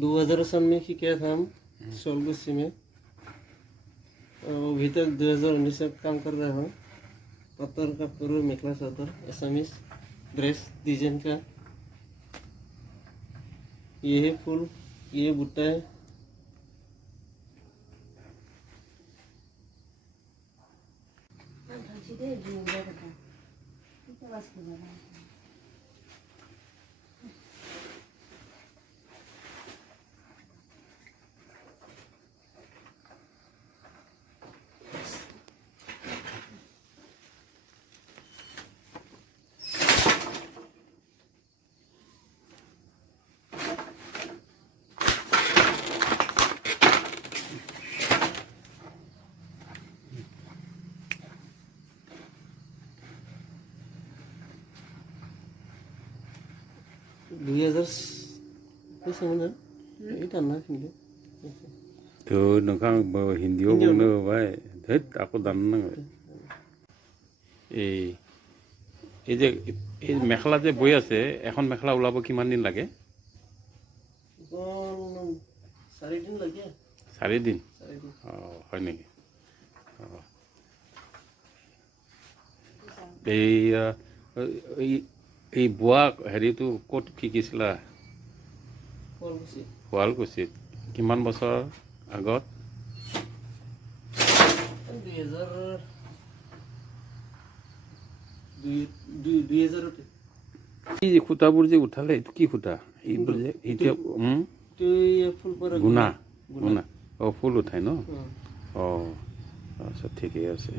2000 सन में सीखा था हम सोलगुस्सी में। अभी तक 2019 तक काम कर रहा हूँ। पत्थर का पूर्व मेखला चादर एसामीज ड्रेस डिजाइन का। ये है फूल, ये बुट्टा है। तो नोंखा हिन्दीआव बुंनो होबाय धोद आको दाननो नाङो এই যে এই মেখেলা যে বই আছে এখন মেখেলা ওলাব কিমান দিন লাগে 4 दिन लगे 4 दिन 4 दिन হয় নেকি এই বোৱা হেৰিটো ক'ত শিকিছিলা শুৱালকুছিত কিমান বছৰ আগত 2000 এই যে খুঁটাবোৰ যে উঠালে এইটো কি খুঁটা এইবোৰ যে এতিয়া গুণা গুণা ফুল উঠাই ন আচ্ছা ঠিকেই আছে